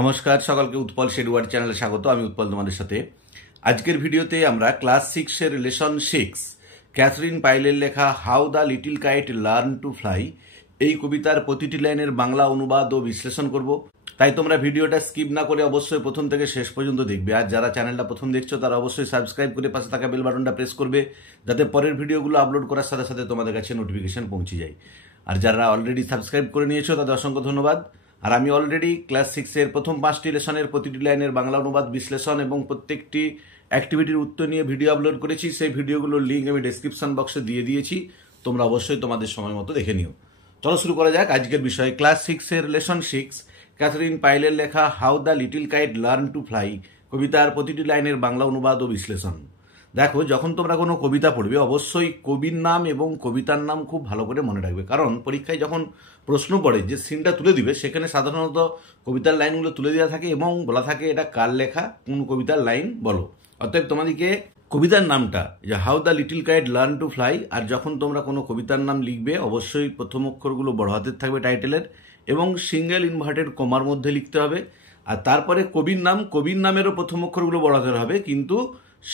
নমস্কার সকলকে উৎপল শেডওয়ার্ড চ্যানেলে স্বাগত। আমি উৎপল তোমাদের সাথে। আজকের ভিডিওতে আমরা ক্লাস 6 এর লেসন 6 ক্যাথরিন পাইলের লেখা how the little kite learn to fly এই কবিতার প্রতিটি লাইনের বাংলা অনুবাদ ও বিশ্লেষণ করব। তাই তোমরা ভিডিওটা স্কিপ না করে অবশ্যই প্রথম থেকে শেষ পর্যন্ত দেখবে। আর যারা চ্যানেলটা প্রথম দেখছো তারা অবশ্যই সাবস্ক্রাইব করে পাশে থাকা বেল বাটনটা প্রেস করবে, যাতে পরের ভিডিওগুলো আপলোড করার সাথে সাথে তোমাদের কাছে নোটিফিকেশন পৌঁছে যায়। আর যারা অলরেডি সাবস্ক্রাইব করে নিয়েছো তাদের অসংখ্য ধন্যবাদ। আর আমি অলরেডি ক্লাস 6 এর প্রথম 5টি লেসনের প্রতিটি লাইনের বাংলা অনুবাদ বিশ্লেষণ এবং প্রত্যেকটি অ্যাক্টিভিটির উত্তর নিয়ে ভিডিও আপলোড করেছি। সেই ভিডিওগুলোর লিঙ্ক আমি ডেসক্রিপশন বক্সে দিয়ে দিয়েছি, তোমরা অবশ্যই তোমাদের সময় মতো দেখে নিও। চলো শুরু করা যাক আজকের বিষয়। ক্লাস 6 এর লেসন 6 ক্যাথরিন পাইলের লেখা how the little kite learn to fly কবিতার প্রতিটি লাইনের বাংলা অনুবাদ ও বিশ্লেষণ। দেখো, যখন তোমরা কোনো কবিতা পড়বে অবশ্যই কবির নাম এবং কবিতার নাম খুব ভালো করে মনে রাখবে, কারণ পরীক্ষায় যখন প্রশ্ন পড়ে যে সিনটা তুলে দিবে সেখানে সাধারণত কবিতার লাইনগুলো তুলে দেওয়া থাকে এবং বলা থাকে এটা কার লেখা, কোন কবিতার লাইন বলো। অতএব তোমাদেরকে কবিতার নামটা যে how the little kite learn to fly, আর যখন তোমরা কোনো কবিতার নাম লিখবে অবশ্যই প্রথম অক্ষরগুলো বড় হাতের থাকবে টাইটেলের এবং সিঙ্গেল ইনভার্টেড কমার মধ্যে লিখতে হবে। আর তারপরে কবির নামেরও প্রথম অক্ষরগুলো বড় হাতের হবে, কিন্তু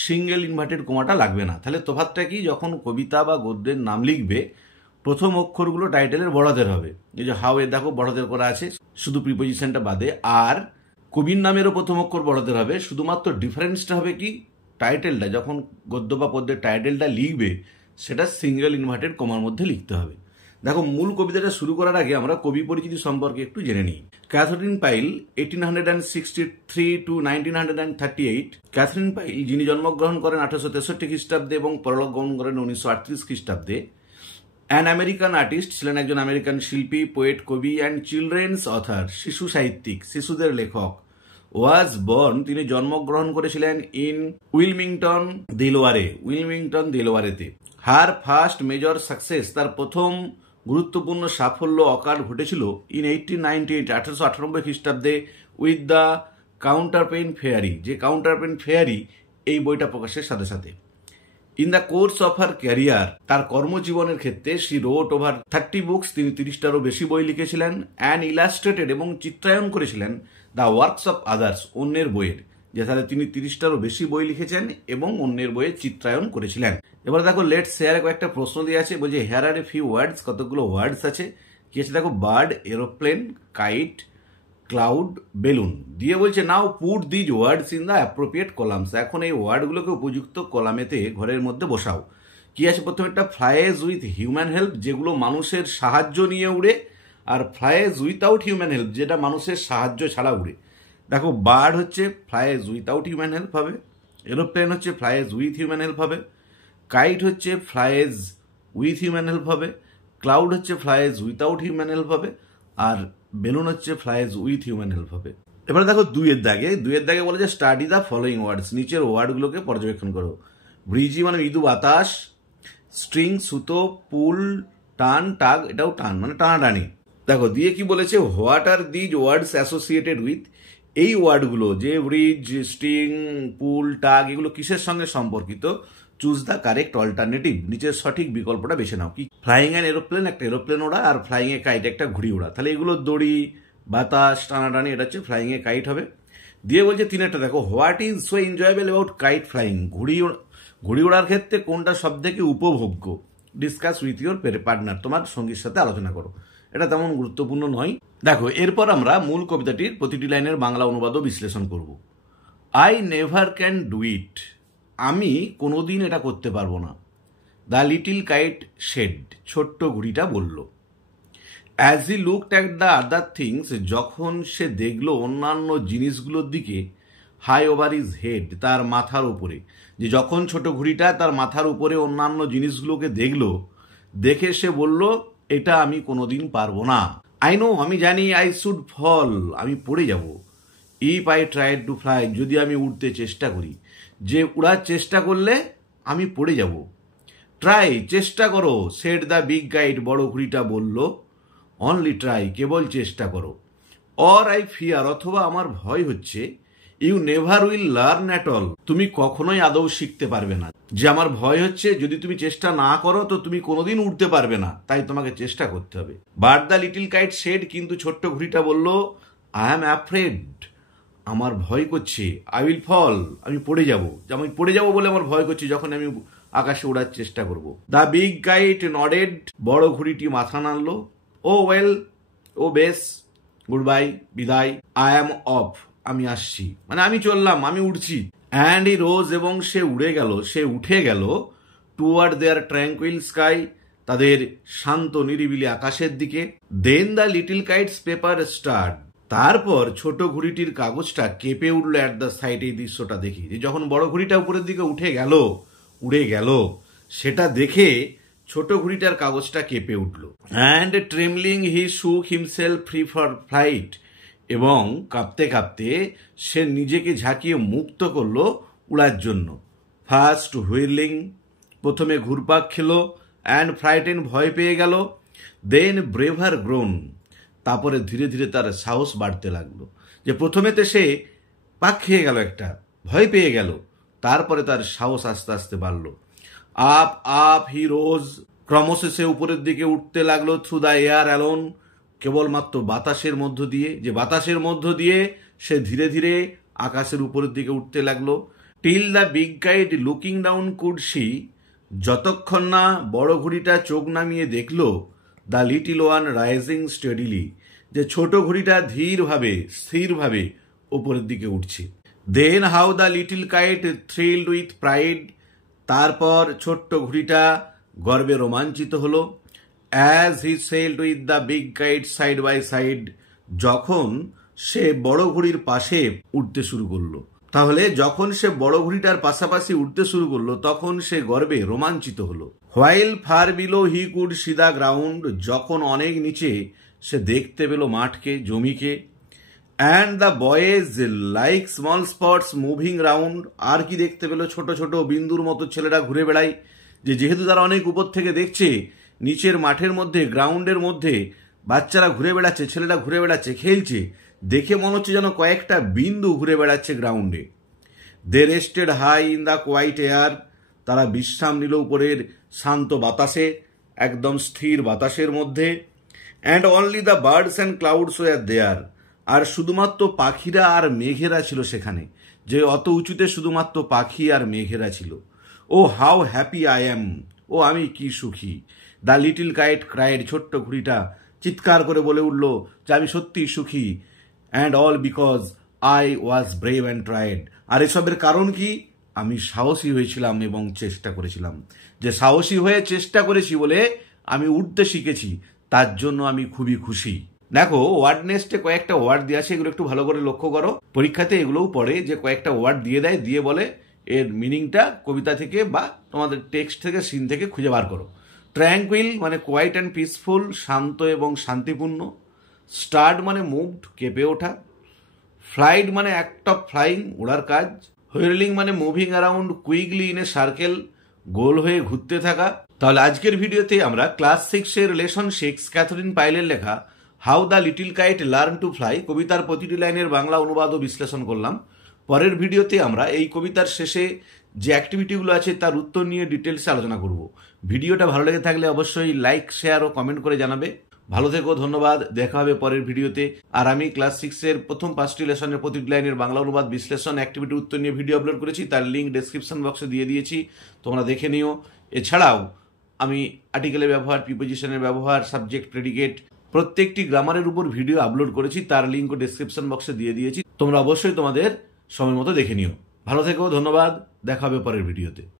সিঙ্গেল ইনভার্টেড কমাটা লাগবে না। তাহলে তফাৎটা কি, যখন কবিতা বা গদ্যের নাম লিখবে প্রথম অক্ষরগুলো টাইটেলের বড় হাতের হবে। এই যে হাউ এ দেখো বড় হাতের করা আছে শুধু প্রিপোজিশনটা বাদে, আর কবির নামেরও প্রথম অক্ষর বড় হাতের হবে। শুধুমাত্র ডিফারেন্সটা হবে কি, টাইটেলটা যখন গদ্য বা পদ্যের টাইটেলটা লিখবে সেটা সিঙ্গেল ইনভার্টেড কমার মধ্যে লিখতে হবে। দেখো, মূল কবিতাটা শুরু করার আগে আমরা কবি পরিচিতি সম্পর্কে একটু জেনে নিই। Catherine Pyle 1863 to 1938। Catherine Pyle, যিনি জন্মগ্রহণ করেন 1863 খ্রিস্টাব্দে এবং পরলোক গমন করেন 1938 খ্রিস্টাব্দে, অ্যান আমেরিকান আর্টিস্ট, ছিলেন একজন আমেরিকান শিল্পী, পোয়েট, কবি অ্যান্ড চিলড্রেন্স অথার, শিশু সাহিত্যিক, শিশুদের লেখক। ওয়াজ বর্ন, তিনি জন্মগ্রহণ করেছিলেন ইন উইলমিংটন, দেলোয়ারেতে। হার ফার্স্ট মেজর সাকসেস, তার প্রথম গুরুত্বপূর্ণ সাফল্য অকাল ঘটেছিল ইন 1898, 1898 খ্রিস্টাব্দে, উইথ দ্য কাউন্টারপেইন ফেয়ারি, যে কাউন্টারপেইন ফেয়ারি এই বইটা প্রকাশের সাথে সাথে। In the course of her career, তার কর্মজীবনের ক্ষেত্রে শি রোট ওভার 30 বুকস, তিনি 30টারও বেশি বই লিখেছিলেন। অ্যান্ড ইলাস্ট্রেটেড, এবং চিত্রায়ন করেছিলেন দ্য ওয়ার্কস অফ আদার্স, অন্যের বইয়ের। যে তাহলে তিনি 30টারও বেশি বই লিখেছেন এবং অন্যের বইয়ের চিত্রায়ন করেছিলেন। এবার দেখো, লেটস শেয়ার কয়েকটা প্রশ্ন দিয়ে আছে, বলছে hair R a few words, কতগুলো ওয়ার্ডস আছে। কি আছে দেখো, bird, aeroplane, kite, cloud, balloon দিয়ে বলছে now put these words in the appropriate columns, এখন এই ওয়ার্ডগুলোকে উপযুক্ত কলামেতে ঘরের মধ্যে বসাও। কি আছে প্রথমে, একটা ফ্লাইজ উইথ হিউম্যান হেল্প, যেগুলো মানুষের সাহায্য নিয়ে উড়ে, আর ফ্লাইজ উইথাউট হিউম্যান হেল্প, যেটা মানুষের সাহায্য ছাড়া উড়ে। দেখো, বার্ড হচ্ছে ফ্লাইজ উইথাউট হিউম্যান হেল্প হবে, এরোপ্লেন হচ্ছে ফ্লাইজ উইথ হিউম্যান হেল্প হবে, কাইট হচ্ছে ফ্লাইজ উইথ হিউম্যান হেল্প হবে, ক্লাউড হচ্ছে ফ্লাইজ উইথাউট হিউম্যান হেল্প হবে, আর বেলুন হচ্ছে ফ্লাইজ উইথ হিউম্যান হেল্প হবে। এবার দেখো দুইয়ের দাগে বলে যে স্টাডি দ্য ফলোয়িং ওয়ার্ডস, নিচের ওয়ার্ডগুলোকে পর্যবেক্ষণ করো। ব্রিজি মানে মৃদু বাতাস, স্ট্রিং সুতো, পুল টান, টাগ এটাও টান মানে টানাটানি। দেখো দিয়ে কি বলেছে, what are these words associated with, এই ওয়ার্ডগুলো যে ব্রিজ, স্ট্রিং, পুল, টাগ এগুলো কিসের সঙ্গে সম্পর্কিত। চুজ দ্য কারেক্ট অল্টারনেটিভ, নিচের সঠিক বিকল্পটা বেছে নাও। কি, ফ্লাইং অ্যান এরোপ্লেন, একটা এরোপ্লেন ওড়া, আর ফ্লাইং এ কাইট, একটা ঘুড়ি ওড়া। তাহলে এগুলো দড়ি, বাতাস, টানাটানি, এটা হচ্ছে ফ্লাইং এ কাইট হবে। দিয়ে বলছে তিনেরটা দেখো, what is so enjoyable about kite flying, ঘুড়ি ওড়ার ক্ষেত্রে কোনটা সব থেকে উপভোগ্য। ডিসকাস উইথ ইউর পার্টনার, তোমার সঙ্গীর সাথে আলোচনা করো। এটা তেমন গুরুত্বপূর্ণ নয়। দেখো, এরপর আমরা মূল কবিতাটির প্রতিটি লাইনের বাংলা অনুবাদ ও বিশ্লেষণ করব। I never can do it, আমি কোনোদিন এটা করতে পারবো না। দ্য লিটিল কাইট শেড, ছোট্ট ঘুড়িটা বলল। As he looked at the other things, যখন সে দেখলো অন্যান্য জিনিসগুলোর দিকে, হাই ওভার ইজ হেড, তার মাথার উপরে। যে যখন ছোট ঘুড়িটা তার মাথার উপরে অন্যান্য জিনিসগুলোকে দেখলো, দেখে সে বলল এটা আমি কোনোদিন পারবো না। আই নো, আমি জানি, আই শুড ফল, আমি পড়ে যাব। If I tried to fly, যদি আমি উঠতে চেষ্টা করি, যে উড়ার চেষ্টা করলে আমি পড়ে যাব। ট্রাই, চেষ্টা করো। সেড দ্য বিগ গাইড, বড় ঘুড়িটা বলল। অনলি ট্রাই, কেবল চেষ্টা করো। অর আই ফিয়ার, অথবা আমার ভয় হচ্ছে। You never will learn at all, তুমি কখনোই আদৌ শিখতে পারবে না। যে আমার ভয় হচ্ছে যদি তুমি চেষ্টা না করো তো তুমি কোনোদিন উঠতে পারবে না, তাই তোমাকে চেষ্টা করতে হবে। But the little kite said, কিন্তু ছোট্ট ঘুড়িটা বলল, আই অ্যাম অ্যাফ্রেড, আমার ভয় করছে, আই উইল ফল, আমি পড়ে যাব, আমি পড়ে যাব বলে আমার ভয় করছে যখন আমি আকাশে ওড়ার চেষ্টা করব। দ্য বিগ গাইট নডেড, বড় ঘুড়িটি মাথা নাড়ল। ও ওয়েল, ও বেশ, গুড বাই, বিদায়, আই অ্যাম অফ, আমি আসছি, মানে আমি চললাম, আমি উঠছি। অ্যান্ড ই রোজ, এবং সে উঠে গেল টুয়ার্ড দেয়ার ট্র্যাঙ্কুইল স্কাই, তাদের শান্ত নিরিবিলি আকাশের দিকে। Then the little kite's paper start, তারপর ছোট ঘুড়িটির কাগজটা কেঁপে উঠলো অ্যাট দ্য সাইড। এই দৃশ্যটা দেখি যে যখন বড় ঘুড়িটা উপরের দিকে উড়ে গেল, সেটা দেখে ছোট ঘুড়িটার কাগজটা কেঁপে উঠল। অ্যান্ড ট্রেমলিং হি শুক হিমসেলফ ফ্রি ফর ফ্লাইট, এবং কাঁপতে কাঁপতে সে নিজেকে ঝাঁকিয়ে মুক্ত করলো উড়ার জন্য। ফার্স্ট হুইরলিং, প্রথমে ঘুরপাক খেলো। অ্যান্ড ফ্রাইটেন, ভয় পেয়ে গেল। দেন ব্রেভার গ্রোন, তারপরে ধীরে ধীরে তার সাহস বাড়তে লাগলো। যে প্রথমেতে সে পাক খেয়ে গেল, একটা ভয় পেয়ে গেল, তারপরে তার সাহস আস্তে আস্তে বাড়লো। আপ আপ হি রোজ, ক্রমশ সে উপরের দিকে উঠতে লাগলো। থ্রু দ্য এয়ার অ্যালোন, কেবলমাত্র বাতাসের মধ্য দিয়ে, যে বাতাসের মধ্য দিয়ে সে ধীরে ধীরে আকাশের উপরের দিকে উঠতে লাগলো। Till the big guide looking down could see, যতক্ষণ না বড় ঘুড়িটা চোখ নামিয়ে দেখলো the little one rising steadily, যে ছোট ঘুড়িটা ধীরভাবে স্থিরভাবে উপরের দিকে উঠছে। Then how the little kite thrilled with pride, তারপর ছোট্ট ঘুড়িটা গর্বে রোমাঞ্চিত হলো। As he sailed with the big kite side by side, যখন সে বড় ঘুড়ির পাশে উঠতে শুরু করলো। তাহলে যখন সে বড় ঘুড়িটার পাশাপাশি উঠতে শুরু করলো, তখন সে গর্বে রোমাঞ্চিত হলো। While far below he could see the ground, যখন অনেক নিচে সে দেখতে পেল মাঠকে, জমিকে। And the boys like small spots moving round, আর কি দেখতে পেল, ছোট ছোট বিন্দুর মতো ছেলেরা ঘুরে বেড়ায়। যে যেহেতু তারা অনেক উপর থেকে দেখছে, নিচের মাঠের মধ্যে, গ্রাউন্ডের মধ্যে বাচ্চারা ঘুরে বেড়াচ্ছে, ছেলেরা ঘুরে বেড়াচ্ছে, খেলছে, দেখে মনে হচ্ছে যেন কয়েকটা বিন্দু ঘুরে বেড়াচ্ছে গ্রাউন্ডে। They rested high in the quiet air, তারা বিশ্রাম নিল উপরের শান্ত বাতাসে, একদম স্থির বাতাসের মধ্যে। And only the birds and clouds were there, আর শুধুমাত্র পাখিরা আর মেঘেরা ছিল সেখানে, যে অত উঁচুতে শুধুমাত্র পাখি আর মেঘেরা ছিল। ও হাউ হ্যাপি আই অ্যাম, ও আমি কি সুখী। দ্য লিটিল কাইট ক্রাইড, ছোট্ট ঘুড়িটা চিৎকার করে বলে উঠল যে আমি সত্যিই সুখী। And all because I was brave and tried, আর এসবের কারণ কি, আমি সাহসী হয়েছিলাম এবং চেষ্টা করেছিলাম। যে সাহসী হয়ে চেষ্টা করেছি বলে আমি উঠতে শিখেছি, তার জন্য আমি খুবই খুশি। দেখো ওয়ার্ড নেস্টে কয়েকটা ওয়ার্ড দিয়ে আছে, এগুলো একটু ভালো করে লক্ষ্য করো। পরীক্ষাতে এগুলোও পড়ে, যে কয়েকটা ওয়ার্ড দিয়ে দেয়, দিয়ে বলে এর মিনিংটা কবিতা থেকে বা তোমাদের টেক্সট থেকে, সিন থেকে খুঁজে বার করো। ট্র্যাঙ্কুইল মানে কোয়াইট অ্যান্ড পিসফুল, শান্ত এবং শান্তিপূর্ণ। স্টার্ড মানে মুভড, কেঁপে ওঠা। ফ্লাইট মানে অ্যাক্ট অফ ফ্লাইং, ওড়ার কাজ। হুইরলিং মানে moving around quickly in a circle, গোল হয়ে ঘুরতে থাকা। তাহলে আজকের ভিডিওতে আমরা ক্লাস 6-এর লেসন 6 ক্যাথরিন পাইলের লেখা how the little kite learn to fly কবিতার প্রতিটি লাইনের বাংলা অনুবাদ ও বিশ্লেষণ করলাম। পরের ভিডিওতে আমরা এই কবিতার শেষে যে অ্যাক্টিভিটিগুলো আছে তার উত্তর নিয়ে ডিটেলসে আলোচনা করব। ভিডিওটা ভালো লেগে থাকলে অবশ্যই লাইক, শেয়ার ও কমেন্ট করে জানাবে। ভালো থেকো, ধন্যবাদ, দেখা হবে পরের ভিডিওতে। আর আমি ক্লাস 6-এর প্রথম 5টি লেসনের প্রতিটি লাইনের বাংলা অনুবাদ, বিশ্লেষণ, অ্যাক্টিভিটি উত্তর নিয়ে ভিডিও আপলোড করেছি, তার লিঙ্ক ডেসক্রিপশন বক্সে দিয়ে দিয়েছি, তোমরা দেখে নিও। এছাড়াও আমি আর্টিকেলের ব্যবহার, প্রিপোজিশনের ব্যবহার, সাবজেক্ট, প্রেডিকেট, প্রত্যেকটি গ্রামারের উপর ভিডিও আপলোড করেছি, তার লিঙ্কও ডেসক্রিপশন বক্সে দিয়ে দিয়েছি, তোমরা অবশ্যই তোমাদের সময় মতো দেখে নিও। ভালো থেকো, ধন্যবাদ, দেখা হবে পরের ভিডিওতে।